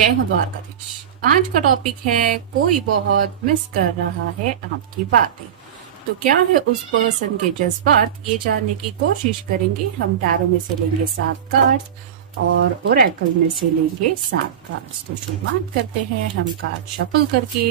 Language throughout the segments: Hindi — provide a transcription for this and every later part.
जय हो द्वारकाधीश। आज का टॉपिक है कोई बहुत मिस कर रहा है आपकी बातें। तो क्या है उस पर्सन के जज्बात, ये जानने की कोशिश करेंगे। हम टैरो में से लेंगे 7 कार्ड्स और ओरेकल में से लेंगे 7 कार्ड्स। तो शुरुआत करते हैं हम कार्ड शफल करके।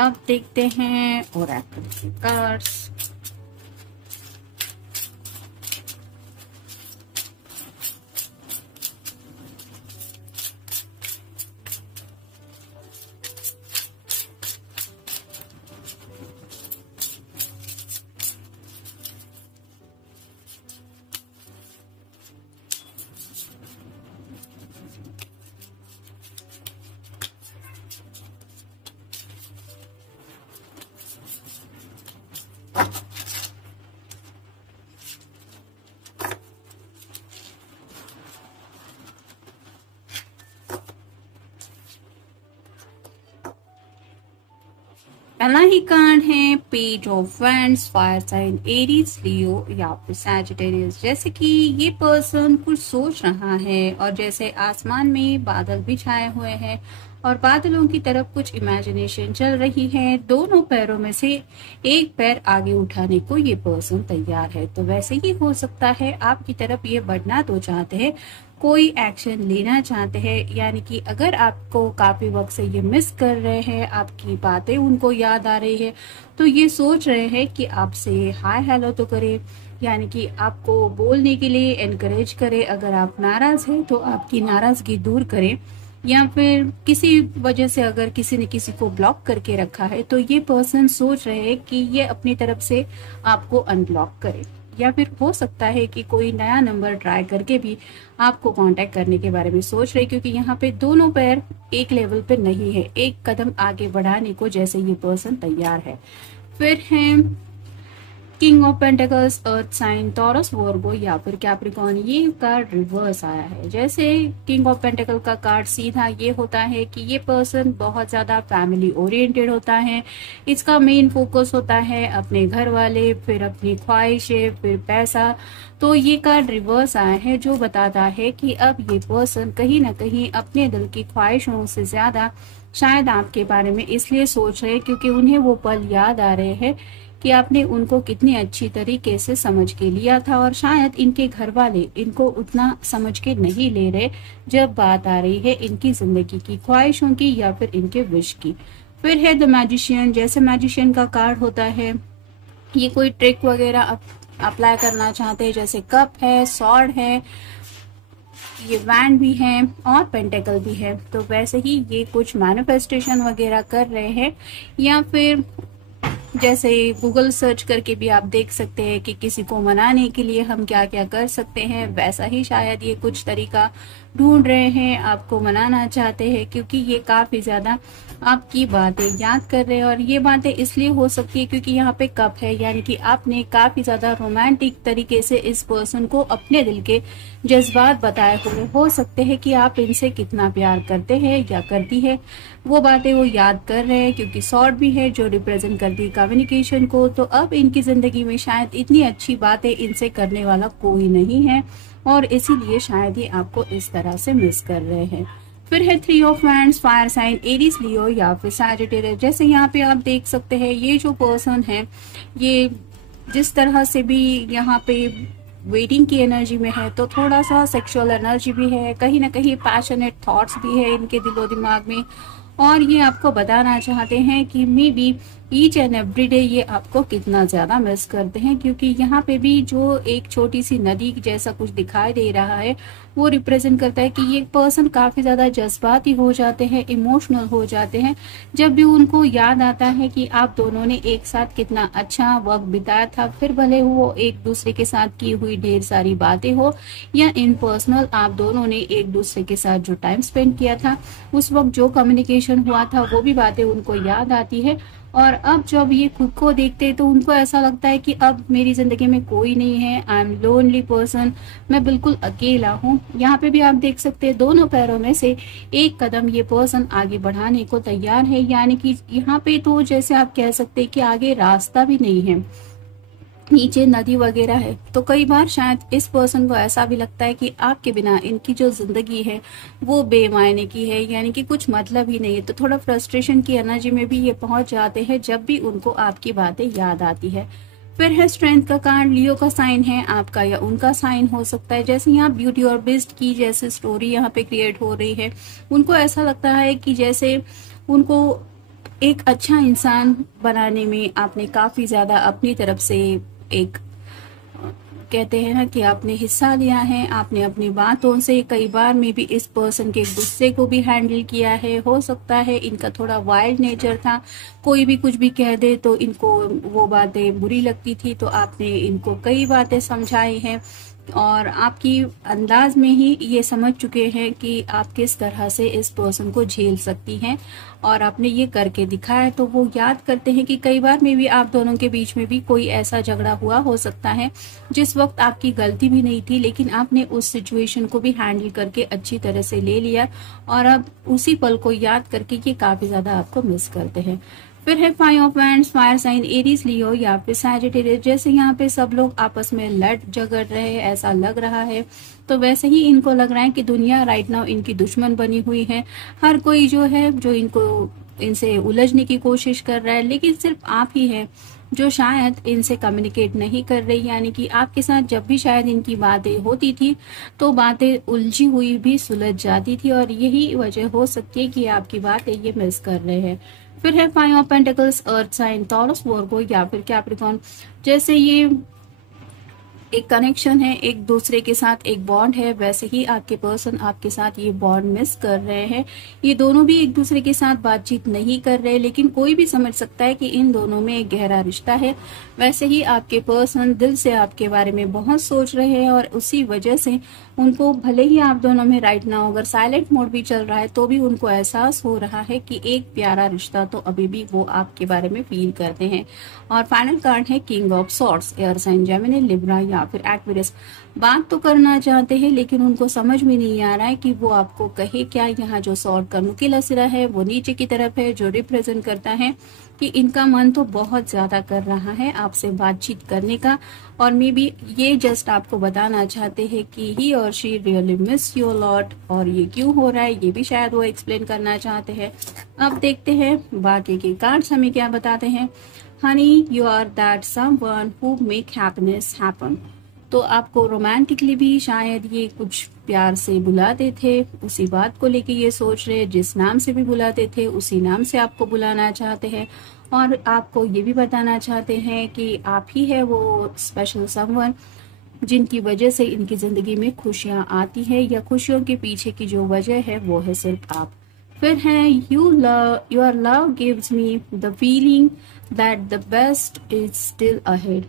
अब देखते हैं ओरेकल के कार्ड्स। पहला ही कार्ड है page of wands, fire sign Aries, Leo या फिर सैजिटेरियस। जैसे कि ये पर्सन कुछ सोच रहा है और जैसे आसमान में बादल भी छाए हुए हैं और बादलों की तरफ कुछ इमेजिनेशन चल रही है। दोनों पैरों में से एक पैर आगे उठाने को ये पर्सन तैयार है। तो वैसे ही हो सकता है आपकी तरफ ये बढ़ना तो चाहते हैं, कोई एक्शन लेना चाहते हैं। यानी कि अगर आपको काफी वक्त से ये मिस कर रहे हैं, आपकी बातें उनको याद आ रही है, तो ये सोच रहे हैं कि आपसे हाय हेलो तो करे, यानी कि आपको बोलने के लिए एनकरेज करे। अगर आप नाराज हैं तो आपकी नाराजगी दूर करें, या फिर किसी वजह से अगर किसी ने किसी को ब्लॉक करके रखा है तो ये पर्सन सोच रहे हैं कि ये अपनी तरफ से आपको अनब्लॉक करे। या फिर हो सकता है कि कोई नया नंबर ट्राई करके भी आपको कांटेक्ट करने के बारे में सोच रहे, क्योंकि यहाँ पे दोनों पैर एक लेवल पे नहीं है, एक कदम आगे बढ़ाने को जैसे ये पर्सन तैयार है। फिर है king of pentacles, earth sign, Taurus, Virgo या फिर कैप्रिकॉर्न। ये कार्ड रिवर्स आया है। जैसे किंग ऑफ पेंटिकल का कार्ड सीधा ये होता है कि ये पर्सन बहुत ज्यादा फैमिली ओरिएंटेड होता है। इसका मेन फोकस होता है अपने घर वाले, फिर अपनी ख्वाहिशें, फिर पैसा। तो ये कार्ड रिवर्स आया है जो बताता है कि अब ये पर्सन कहीं ना कहीं अपने दिल की ख्वाहिशों से ज्यादा शायद आपके बारे में इसलिए सोच रहे हैं क्योंकि उन्हें वो पल याद आ रहे हैं कि आपने उनको कितनी अच्छी तरीके से समझ के लिया था, और शायद इनके घर वाले इनको उतना समझ के नहीं ले रहे जब बात आ रही है इनकी जिंदगी की ख्वाहिशों की या फिर इनके विश की। फिर है द मैजिशियन। जैसे मैजिशियन का कार्ड होता है, ये कोई ट्रिक वगैरह अप्लाई करना चाहते हैं। जैसे कप है, सॉर्ड है, ये वैंड भी है और पेंटेकल भी है। तो वैसे ही ये कुछ मैनिफेस्टेशन वगैरह कर रहे हैं, या फिर जैसे गूगल सर्च करके भी आप देख सकते हैं कि किसी को मनाने के लिए हम क्या क्या कर सकते हैं। वैसा ही शायद ये कुछ तरीका ढूंढ रहे हैं, आपको मनाना चाहते हैं, क्योंकि ये काफी ज्यादा आपकी बातें याद कर रहे हैं। और ये बातें इसलिए हो सकती है क्योंकि यहाँ पे कप है, यानी कि आपने काफी ज्यादा रोमांटिक तरीके से इस पर्सन को अपने दिल के जज्बात बताए हुए हो सकते हैं कि आप इनसे कितना प्यार करते हैं या करती है। वो बातें वो याद कर रहे हैं, क्योंकि सॉर्ड भी है जो रिप्रेजेंट करती है कम्युनिकेशन को। तो अब इनकी जिंदगी में शायद इतनी अच्छी बातें इनसे करने वाला कोई नहीं है, और इसीलिए शायद ये आपको इस तरह से मिस कर रहे हैं। फिर है 3 of wands, fire sign Aries, Leo या फिर सैजिटेरियस। जैसे यहाँ पे आप देख सकते हैं ये जो पर्सन है, ये जिस तरह से भी यहाँ पे वेटिंग की एनर्जी में है, तो थोड़ा सा सेक्सुअल एनर्जी भी है, कहीं ना कहीं पैशनेट थॉट्स भी है इनके दिलो दिमाग में। और ये आपको बताना चाहते हैं कि may be each and every day ये आपको कितना ज्यादा मिस करते हैं, क्योंकि यहाँ पे भी जो एक छोटी सी नदी जैसा कुछ दिखाई दे रहा है वो रिप्रेजेंट करता है कि ये पर्सन काफी ज्यादा जज्बाती हो जाते हैं, इमोशनल हो जाते हैं जब भी उनको याद आता है कि आप दोनों ने एक साथ कितना अच्छा वक्त बिताया था। फिर भले वो एक दूसरे के साथ की हुई ढेर सारी बातें हो या इन पर्सनल आप दोनों ने एक दूसरे के साथ जो टाइम स्पेंड किया था, उस वक्त जो कम्युनिकेशन हुआ था, वो भी बातें उनको याद आती है। और अब जब ये खुद को देखते हैं तो उनको ऐसा लगता है कि अब मेरी जिंदगी में कोई नहीं है, आई एम लोनली पर्सन, मैं बिल्कुल अकेला हूँ। यहाँ पे भी आप देख सकते हैं दोनों पैरों में से एक कदम ये पर्सन आगे बढ़ाने को तैयार है, यानी कि यहाँ पे तो जैसे आप कह सकते हैं कि आगे रास्ता भी नहीं है, नीचे नदी वगैरह है। तो कई बार शायद इस पर्सन को ऐसा भी लगता है कि आपके बिना इनकी जो जिंदगी है वो बेमायने की है, यानी कि कुछ मतलब ही नहीं है। तो थोड़ा फ्रस्ट्रेशन की एनर्जी में भी ये पहुंच जाते हैं जब भी उनको आपकी बातें याद आती है। फिर है स्ट्रेंथ का कार्ड, लियो का साइन है, आपका या उनका साइन हो सकता है। जैसे यहाँ ब्यूटी और बिस्ट की जैसे स्टोरी यहाँ पे क्रिएट हो रही है, उनको ऐसा लगता है कि जैसे उनको एक अच्छा इंसान बनाने में आपने काफी ज्यादा अपनी तरफ से एक कहते हैं ना कि आपने हिस्सा लिया है, आपने अपनी बातों से कई बार में भी इस पर्सन के गुस्से को भी हैंडल किया है। हो सकता है इनका थोड़ा वाइल्ड नेचर था, कोई भी कुछ भी कह दे तो इनको वो बातें बुरी लगती थी, तो आपने इनको कई बातें समझाई हैं और आपकी अंदाज में ही ये समझ चुके हैं कि आप किस तरह से इस पर्सन को झेल सकती हैं और आपने ये करके दिखाया। तो वो याद करते हैं कि कई बार में भी आप दोनों के बीच में भी कोई ऐसा झगड़ा हुआ हो सकता है जिस वक्त आपकी गलती भी नहीं थी, लेकिन आपने उस सिचुएशन को भी हैंडल करके अच्छी तरह से ले लिया और अब उसी पल को याद करके ये काफी ज्यादा आपको मिस करते हैं। फिर है five of wands, fire sign Aries Leo या फिर सैजिटेरियस। जैसे यहाँ पे सब लोग आपस में लड़ झगड़ रहे हैं ऐसा लग रहा है, तो वैसे ही इनको लग रहा है कि दुनिया राइट नाउ इनकी दुश्मन बनी हुई है। हर कोई जो है जो इनको इनसे उलझने की कोशिश कर रहा है, लेकिन सिर्फ आप ही है जो शायद इनसे कम्युनिकेट नहीं कर रही, यानी कि आपके साथ जब भी शायद इनकी बातें होती थी तो बातें उलझी हुई भी सुलझ जाती थी और यही वजह हो सकती है कि आपकी बातें ये मिस कर रहे हैं। फिर है five of pentacles, earth sign, Taurus, Virgo या फिर कैप्रिकॉर्न। जैसे ये एक कनेक्शन है, एक दूसरे के साथ एक बॉन्ड है, वैसे ही आपके पर्सन आपके साथ ये बॉन्ड मिस कर रहे हैं। ये दोनों भी एक दूसरे के साथ बातचीत नहीं कर रहे, लेकिन कोई भी समझ सकता है कि इन दोनों में एक गहरा रिश्ता है। वैसे ही आपके पर्सन दिल से आपके बारे में बहुत सोच रहे हैं और उसी वजह से उनको भले ही आप दोनों में राइट नाउ अगर साइलेंट मोड भी चल रहा है तो भी उनको एहसास हो रहा है कि एक प्यारा रिश्ता तो अभी भी वो आपके बारे में फील करते हैं। और फाइनल कार्ड है king of swords, air sign Gemini, Libra या फिर एक्वेरियस। बात तो करना चाहते हैं लेकिन उनको समझ में नहीं आ रहा है कि वो आपको कहे क्या। यहाँ जो सॉर्ड का नुकीला सिरा है वो नीचे की तरफ है, जो रिप्रेजेंट करता है कि इनका मन तो बहुत ज्यादा कर रहा है आपसे बातचीत करने का, और मे बी ये जस्ट आपको बताना चाहते हैं कि ही और she really miss you lot. और ये क्यों हो रहा है ये भी शायद वो एक्सप्लेन करना चाहते हैं। अब देखते हैं बाकी के कार्ड्स हमें क्या बताते हैं। Honey, you are that someone who make happiness happen. तो आपको रोमांटिकली भी शायद ये कुछ प्यार से बुलाते थे, उसी बात को लेके ये सोच रहे, जिस नाम से भी बुलाते थे उसी नाम से आपको बुलाना चाहते हैं। और आपको ये भी बताना चाहते हैं कि आप ही है वो स्पेशल समवन जिनकी वजह से इनकी जिंदगी में खुशियां आती है, या खुशियों के पीछे की जो वजह है वो है सिर्फ आप। फिर है your love gives me the feeling that the best is still ahead.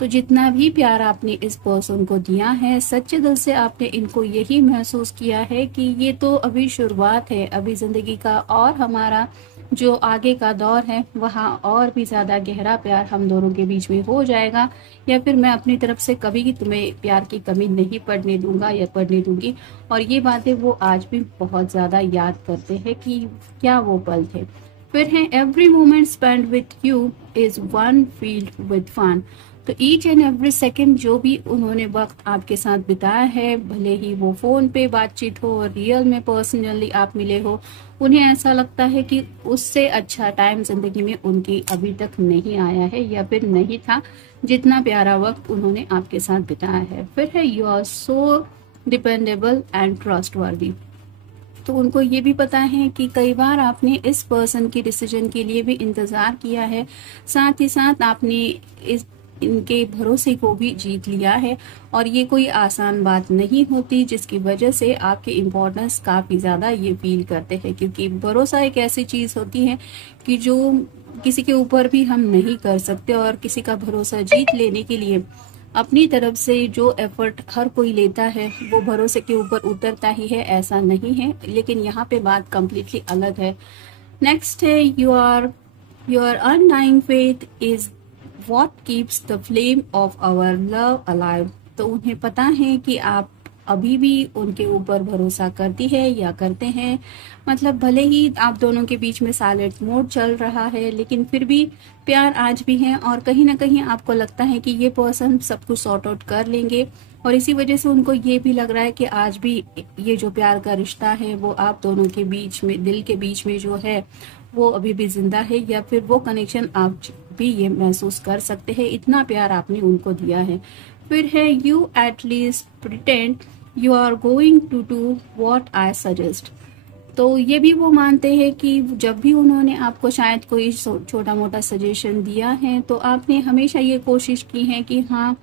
तो जितना भी प्यार आपने इस पर्सन को दिया है, सच्चे दिल से आपने इनको यही महसूस किया है कि ये तो अभी शुरुआत है, अभी जिंदगी का और हमारा जो आगे का दौर है वहाँ और भी ज्यादा गहरा प्यार हम दोनों के बीच में हो जाएगा, या फिर मैं अपनी तरफ से कभी भी तुम्हें प्यार की कमी नहीं पड़ने दूंगा या पड़ने दूंगी। और ये बातें वो आज भी बहुत ज्यादा याद करते हैं कि क्या वो पल थे। फिर है every moment spend with you is one filled with fun. तो ईच एंड एवरी सेकेंड जो भी उन्होंने वक्त आपके साथ बिताया है, भले ही वो फोन पे बातचीत हो, रियल में पर्सनली आप मिले हो, उन्हें ऐसा लगता है कि उससे अच्छा टाइम जिंदगी में उनकी अभी तक नहीं आया है या फिर नहीं था, जितना प्यारा वक्त उन्होंने आपके साथ बिताया है। फिर है you are so dependable and trustworthy. तो उनको ये भी पता है कि कई बार आपने इस पर्सन के डिसीजन के लिए भी इंतजार किया है, साथ ही साथ आपने इनके भरोसे को भी जीत लिया है। और ये कोई आसान बात नहीं होती, जिसकी वजह से आपके इम्पोर्टेंस काफी ज्यादा ये फील करते हैं, क्योंकि भरोसा एक ऐसी चीज होती है कि जो किसी के ऊपर भी हम नहीं कर सकते। और किसी का भरोसा जीत लेने के लिए अपनी तरफ से जो एफर्ट हर कोई लेता है वो भरोसे के ऊपर उतरता ही है, ऐसा नहीं है। लेकिन यहाँ पे बात कम्प्लीटली अलग है। नेक्स्ट है your undying faith is what keeps the flame of our love alive. तो उन्हें पता है कि आप अभी भी उनके ऊपर भरोसा करती है या करते हैं। मतलब भले ही आप दोनों के बीच में साइलेंट मोड चल रहा है, लेकिन फिर भी प्यार आज भी है। और कहीं ना कहीं आपको लगता है कि ये पर्सन सब कुछ सॉर्ट आउट कर लेंगे, और इसी वजह से उनको ये भी लग रहा है कि आज भी ये जो प्यार का रिश्ता है वो आप दोनों के बीच में, दिल के बीच में जो है वो अभी भी जिंदा है, या फिर वो कनेक्शन आप भी ये महसूस कर सकते हैं, इतना प्यार आपने उनको दिया है। फिर है you at least pretend you are going to do what I suggest. तो ये भी वो मानते हैं कि जब भी उन्होंने आपको शायद कोई छोटा मोटा सजेशन दिया है तो आपने हमेशा ये कोशिश की है कि हाँ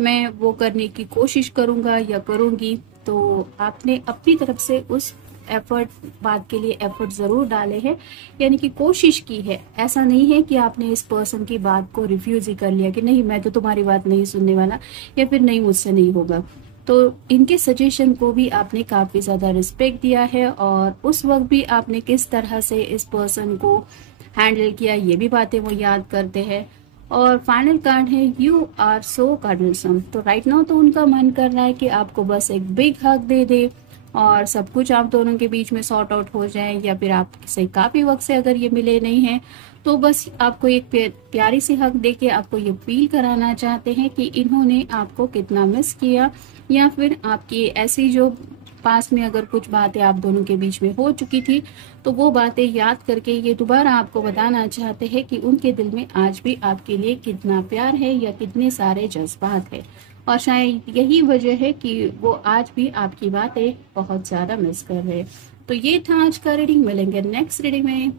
मैं वो करने की कोशिश करूंगा या करूंगी। तो आपने अपनी तरफ से उस बात के लिए एफर्ट जरूर डाले हैं, यानी कि कोशिश की है। ऐसा नहीं है कि आपने इस पर्सन की बात को रिफ्यूज ही कर लिया कि नहीं मैं तो तुम्हारी बात नहीं सुनने वाला, या फिर नहीं मुझसे नहीं होगा। तो इनके सजेशन को भी आपने काफी ज्यादा रिस्पेक्ट दिया है, और उस वक्त भी आपने किस तरह से इस पर्सन को हैंडल किया ये भी बातें वो याद करते हैं। और फाइनल कार्ड है यू आर सो कार्डलसम। तो राइट नाउ तो उनका मन कर रहा है कि आपको बस एक बिग हक दे दे और सब कुछ आप दोनों के बीच में सॉर्ट आउट हो जाए, या फिर आपसे काफी वक्त से अगर ये मिले नहीं हैं तो बस आपको एक प्यारी सी हक देके आपको ये फील कराना चाहते हैं कि इन्होंने आपको कितना मिस किया, या फिर आपकी ऐसी जो पास में अगर कुछ बातें आप दोनों के बीच में हो चुकी थी तो वो बातें याद करके ये दोबारा आपको बताना चाहते हैं कि उनके दिल में आज भी आपके लिए कितना प्यार है या कितने सारे जज्बात है। और शायद यही वजह है कि वो आज भी आपकी बातें बहुत ज्यादा मिस कर रहे हैं। तो ये था आज का रीडिंग। मिलेंगे नेक्स्ट रीडिंग में।